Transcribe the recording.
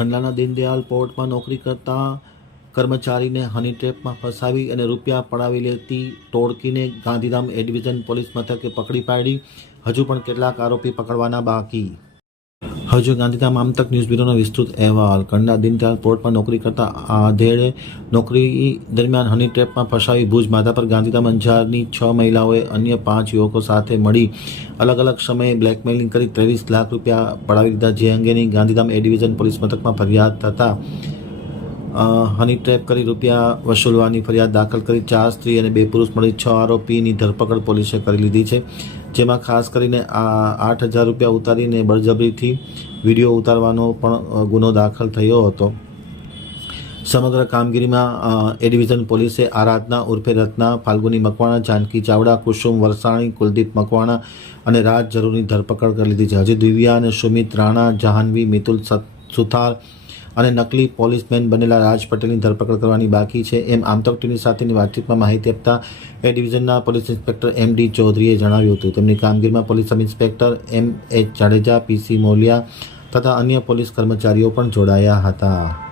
કંડલાના દીનદયાલ પોર્ટમાં નોકરી કરતા કર્મચારીને હની ટ્રેપમાં ફસાવી અને રૂપિયા પડાવી લેતી ટોળકીને ગાંધીધામ એ ડિવિઝન પોલીસ મથકે પકડી પાડી. હજુ પણ કેટલાક આરોપી પકડવાના બાકી. હજુ ગાંધીધામ આમતક ન્યૂઝ બ્યુરોનો વિસ્તૃત અહેવાલ. કંડા દીનદયાલ પોર્ટમાં નોકરી કરતા આધેડે નોકરી દરમિયાન હની ટ્રેપમાં ફસાવી ભુજ, માધાપર, ગાંધીધામ અંજારની છ મહિલાઓએ અન્ય પાંચ યુવકો સાથે મળી અલગ અલગ સમયે બ્લેકમેલિંગ કરી ત્રેવીસ લાખ રૂપિયા પડાવી દીધા, જે અંગેની ગાંધીધામ એ ડિવિઝન પોલીસ મથકમાં ફરિયાદ થતાં હની ટ્રેપ કરી રૂપિયા વસૂલવાની ફરિયાદ દાખલ કરી. ચાર સ્ત્રી અને બે પુરુષ મળી છ આરોપીની ધરપકડ પોલીસે કરી લીધી છે. જેમાં ખાસ કરીને આ આઠ હજાર રૂપિયા ઉતારીને બળજબરીથી વીડિયો ઉતારવાનો પણ ગુનો દાખલ થયો હતો. સમગ્ર કામગીરીમાં એ ડિવિઝન પોલીસે આરાધના ઉર્ફે રત્ના, ફાલ્ગુની મકવાણા, જાનકી ચાવડા, કુસુમ વરસાણી, કુલદીપ મકવાણા અને રાજ જરૂરની ધરપકડ કરી લીધી છે. હજી દિવ્યા અને સુમિત રાણા, જહાનવી, મિતુલ સુથાર અને નકલી પોલીસમેન બનેલા રાજ પટેલની ધરપકડ કરવાની બાકી છે. એમ આમતક ટીવી સાથેની વાતચીતમાં માહિતી આપતા એ ડિવિઝનના પોલીસ ઇન્સ્પેક્ટર એમ ડી ચૌધરીએ જણાવ્યું હતું. તેમની કામગીરીમાં police sub inspector M H Jadeja PC Moliya તથા અન્ય પોલીસ કર્મચારીઓ પણ જોડાયા હતા.